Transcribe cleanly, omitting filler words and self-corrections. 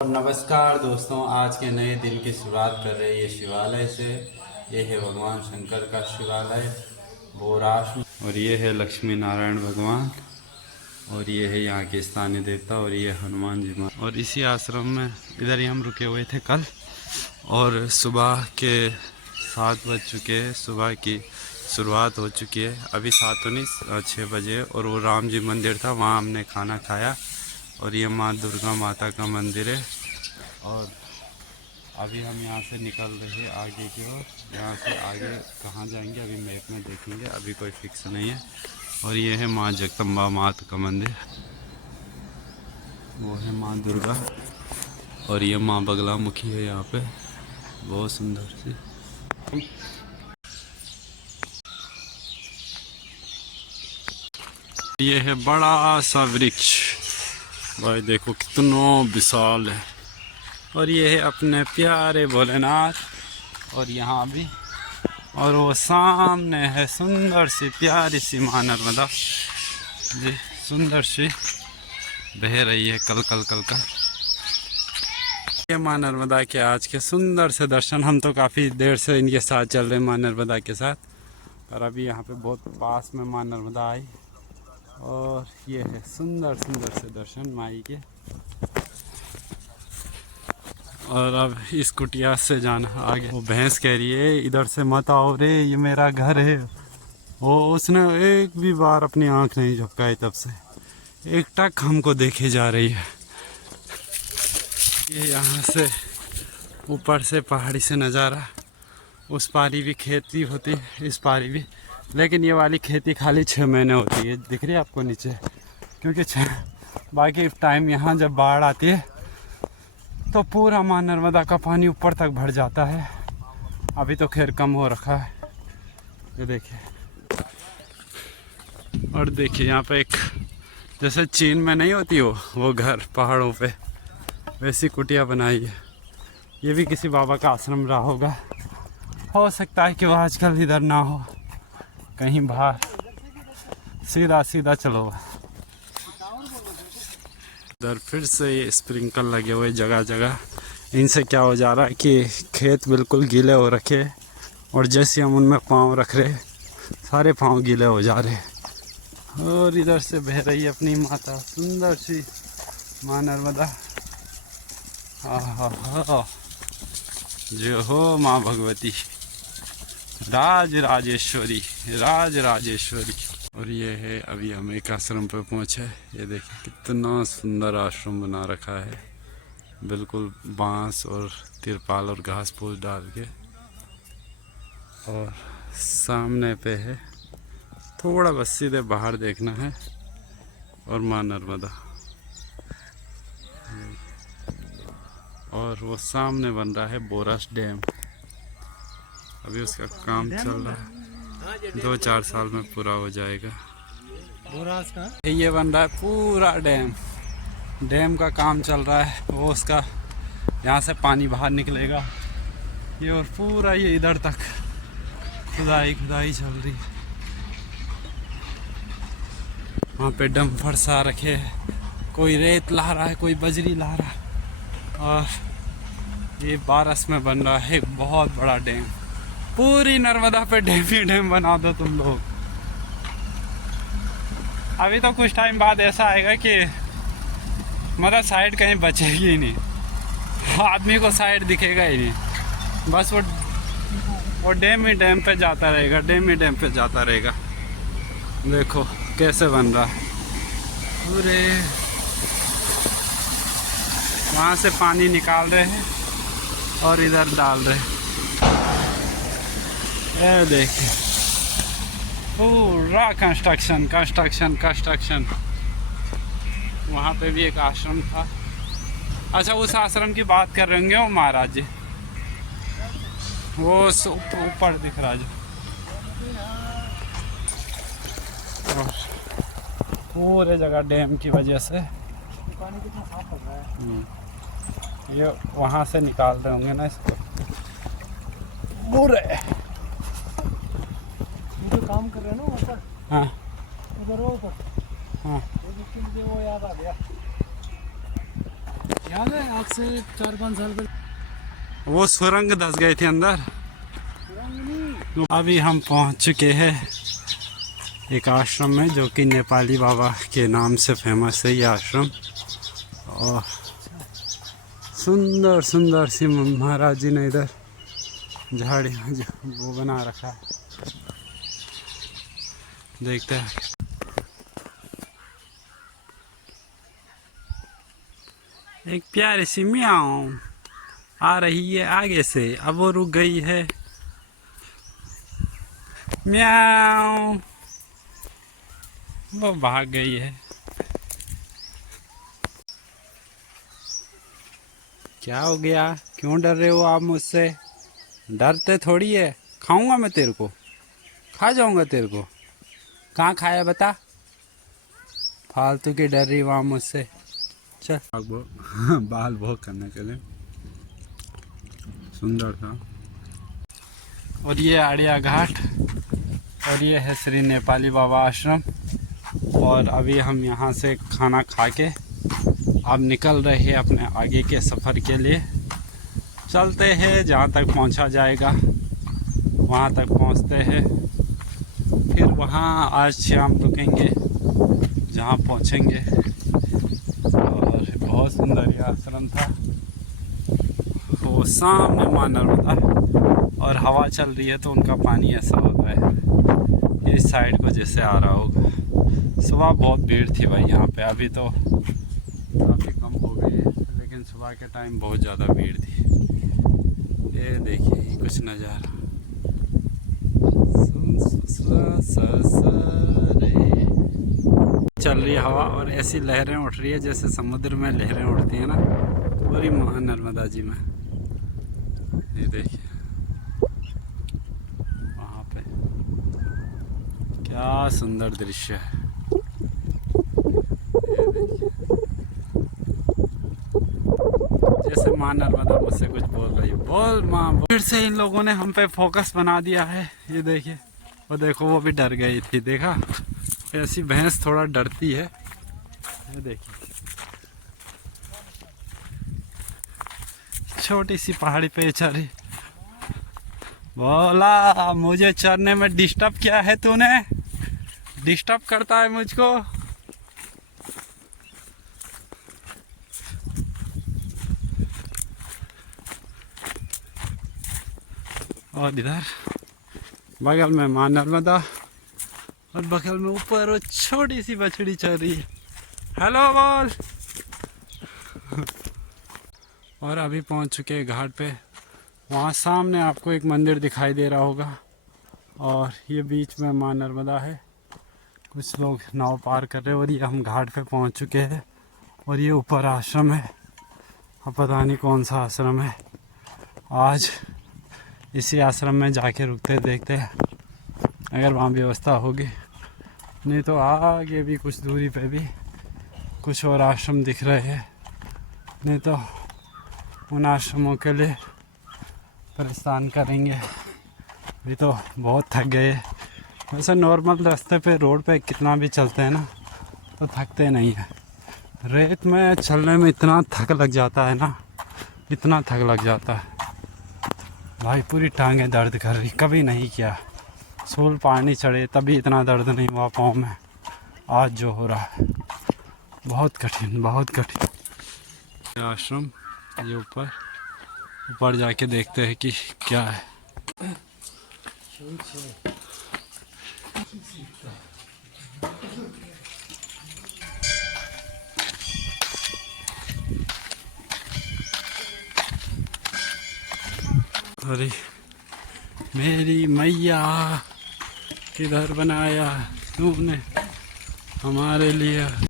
नमस्कार दोस्तों, आज के नए दिन की शुरुआत कर रहे हैं ये शिवालय से। ये है भगवान शंकर का शिवालय भोराश, और ये है लक्ष्मी नारायण भगवान, और ये है यहाँ के स्थानीय देवता, और ये हनुमान जी माँ। और इसी आश्रम में इधर ही हम रुके हुए थे कल, और सुबह के 7 बज चुके हैं। सुबह की शुरुआत हो चुकी है, अभी 7 तो नहीं 6 बजे। और वो राम जी मंदिर था, वहाँ हमने खाना खाया। और ये माँ दुर्गा माता का मंदिर है। और अभी हम यहाँ से निकल रहे हैं आगे की ओर। यहाँ से आगे कहाँ जाएंगे अभी मैप में देखेंगे, अभी कोई फिक्स नहीं है। और ये है माँ जगदम्बा माता का मंदिर, वो है माँ दुर्गा, और ये माँ बगलामुखी है यहाँ पे, बहुत सुंदर सी। ये है बड़ा सा वृक्ष, भाई देखो कितना विशाल है। और ये है अपने प्यारे भोलेनाथ, और यहाँ भी। और वो सामने है सुंदर सी प्यारी सी माँ नर्मदा जी, सुंदर सी बह रही है कल कल कल का। ये माँ नर्मदा के आज के सुंदर से दर्शन, हम तो काफ़ी देर से इनके साथ चल रहे हैं माँ नर्मदा के साथ। और अभी यहाँ पे बहुत पास में माँ नर्मदा आई, और ये है सुंदर सुंदर से दर्शन माई के। और अब इस कुटिया से जाना आगे। वो भैंस कह रही है इधर से मत आओ रे, ये मेरा घर है। वो उसने एक भी बार अपनी आंख नहीं झपकाई तब से, एक टक हमको देखे जा रही है। ये यहाँ से ऊपर से पहाड़ी से नज़ारा, उस पारी भी खेती होती है, इस पारी भी। लेकिन ये वाली खेती खाली 6 महीने होती है, दिख रही है आपको नीचे, क्योंकि बाकी टाइम यहाँ जब बाढ़ आती है तो पूरा माँ नर्मदा का पानी ऊपर तक भर जाता है। अभी तो खैर कम हो रखा है, ये देखिए। और देखिए यहाँ पे एक, जैसे चीन में नहीं होती वो घर पहाड़ों पे, वैसी कुटिया बनाई है। ये भी किसी बाबा का आश्रम रहा होगा, हो सकता है कि वो आजकल इधर ना हो, कहीं बाहर। सीधा सीधा चलो। इधर फिर से ये स्प्रिंकल लगे हुए जगह जगह। इनसे क्या हो जा रहा है कि खेत बिल्कुल गीले हो रखे, और जैसे हम उनमें पाँव रख रहे, सारे पाँव गीले हो जा रहे। और इधर से बह रही है अपनी माता, सुंदर सी माँ नर्मदा। आहा, जो हो माँ भगवती, राज राजेश्वरी, राज राजेश्वरी। और ये है, अभी हम एक आश्रम पर पहुँचे। ये देखिए कितना सुंदर आश्रम बना रखा है, बिल्कुल बांस और तिरपाल और घास फूस डाल के। और सामने पे है, थोड़ा बस सीधे बाहर देखना है, और माँ नर्मदा। और वो सामने बन रहा है बोरास डैम, अभी उसका काम चल रहा है, 2-4 साल में पूरा हो जाएगा। बोरास का ये बन रहा है पूरा डैम, डैम का काम चल रहा है। वो उसका यहाँ से पानी बाहर निकलेगा ये, और पूरा ये इधर तक खुदाई खुदाई चल रही है। वहाँ पे डंपर सा रखे है, कोई रेत ला रहा है, कोई बजरी ला रहा है। और ये बारस में बन रहा है एक बहुत बड़ा डैम। पूरी नर्मदा पे डैम ही डैम बना दो तुम लोग। अभी तो कुछ टाइम बाद ऐसा आएगा कि मतलब साइड कहीं बचेगी ही नहीं, आदमी को साइड दिखेगा ही नहीं, बस वो डैम ही डैम पे जाता रहेगा, डैम ही डैम पे जाता रहेगा। देखो कैसे बन रहा है, पूरे वहाँ से पानी निकाल रहे हैं और इधर डाल रहे हैं। ये देखिए पूरा कंस्ट्रक्शन कंस्ट्रक्शन कंस्ट्रक्शन। वहाँ पे भी एक आश्रम था। अच्छा, उस आश्रम की बात कर रहे होंगे वो महाराज जी, वो ऊपर दिख रहा है। और पूरे जगह डैम की वजह से पानी कितना साफ लग रहा है। ये वहाँ से निकाल रहे होंगे ना इसको, पूरे जो काम कर रहे हैं ना ऊपर। हाँ उधर ऊपर। हाँ वो याद आ गया। याद है आज से 4-5 साल पहले वो सुरंग धस गए थे अंदर। अभी हम पहुंच चुके हैं एक आश्रम में जो कि नेपाली बाबा के नाम से फेमस है ये आश्रम। और सुंदर सुंदर सी महाराज जी ने इधर झाड़ियाँ वो बना रखा है, देखते हैं। एक प्यारी सी म्याऊं आ रही है आगे से, अब वो रुक गई है। म्याऊं, वो भाग गई है। क्या हो गया, क्यों डर रहे हो आप मुझसे? डरते थोड़ी है, खाऊंगा मैं तेरे को, खा जाऊंगा तेरे को। कहाँ खाया बता, फालतू की डर रही वहाँ मुझसे। चल बाल भोग करने के लिए सुंदर था। और ये आड़िया घाट और ये है श्री नेपाली बाबा आश्रम। और अभी हम यहाँ से खाना खा के अब निकल रहे हैं अपने आगे के सफ़र के लिए। चलते हैं, जहाँ तक पहुँचा जाएगा वहाँ तक पहुँचते हैं। फिर वहाँ आज शाम रुकेंगे, जहाँ पहुँचेंगे। और बहुत सुंदर ये आश्रम था। वो सामने माँ नर्मदा और हवा चल रही है तो उनका पानी ऐसा होता है इस साइड को जैसे आ रहा होगा। सुबह बहुत भीड़ थी भाई यहाँ पे, अभी तो काफ़ी कम हो गई है, लेकिन सुबह के टाइम बहुत ज़्यादा भीड़ थी। ये देखिए कुछ नज़ारा, चल रही है हवा और ऐसी लहरें उठ रही है जैसे समुद्र में लहरें उठती हैं ना, पूरी महा नर्मदा जी में। ये देखिए वहाँ पे क्या सुंदर दृश्य है। ये देखिए जैसे माँ नर्मदा मुझसे कुछ बोल रही है, बोल माँ। फिर से इन लोगों ने हम पे फोकस बना दिया है। ये देखिए, वो देखो वो भी डर गई थी, देखा? ऐसी भैंस थोड़ा डरती है। ये देखिए छोटी सी पहाड़ी पे चढ़ी। बोला मुझे चढ़ने में डिस्टर्ब किया है तूने, डिस्टर्ब करता है मुझको। और इधर बगल में माँ नर्मदा और बगल में ऊपर वो छोटी सी बछड़ी चल रही है। हेलो बोल। और अभी पहुंच चुके हैं घाट पे। वहाँ सामने आपको एक मंदिर दिखाई दे रहा होगा और ये बीच में माँ नर्मदा है। कुछ लोग नाव पार कर रहे हैं और ये हम घाट पे पहुंच चुके हैं। और ये ऊपर आश्रम है, अब पता नहीं कौन सा आश्रम है। आज इसी आश्रम में जाके रुकते देखते हैं अगर वहाँ व्यवस्था होगी, नहीं तो आगे भी कुछ दूरी पे भी कुछ और आश्रम दिख रहे हैं। नहीं तो उन आश्रमों के लिए परेशान करेंगे। अभी तो बहुत थक गए। वैसे नॉर्मल रास्ते पे रोड पे कितना भी चलते हैं ना तो थकते नहीं है। रेत में चलने में इतना थक लग जाता है ना, इतना थक लग जाता है भाई, पूरी टांगें दर्द कर रही। कभी नहीं किया, सोल पानी चढ़े तभी इतना दर्द नहीं हुआ पाँव में। आज जो हो रहा है बहुत कठिन, बहुत कठिन। आश्रम ये ऊपर जाके देखते हैं कि क्या है। अरे मेरी मैया, किधर बनाया तूने हमारे लिए।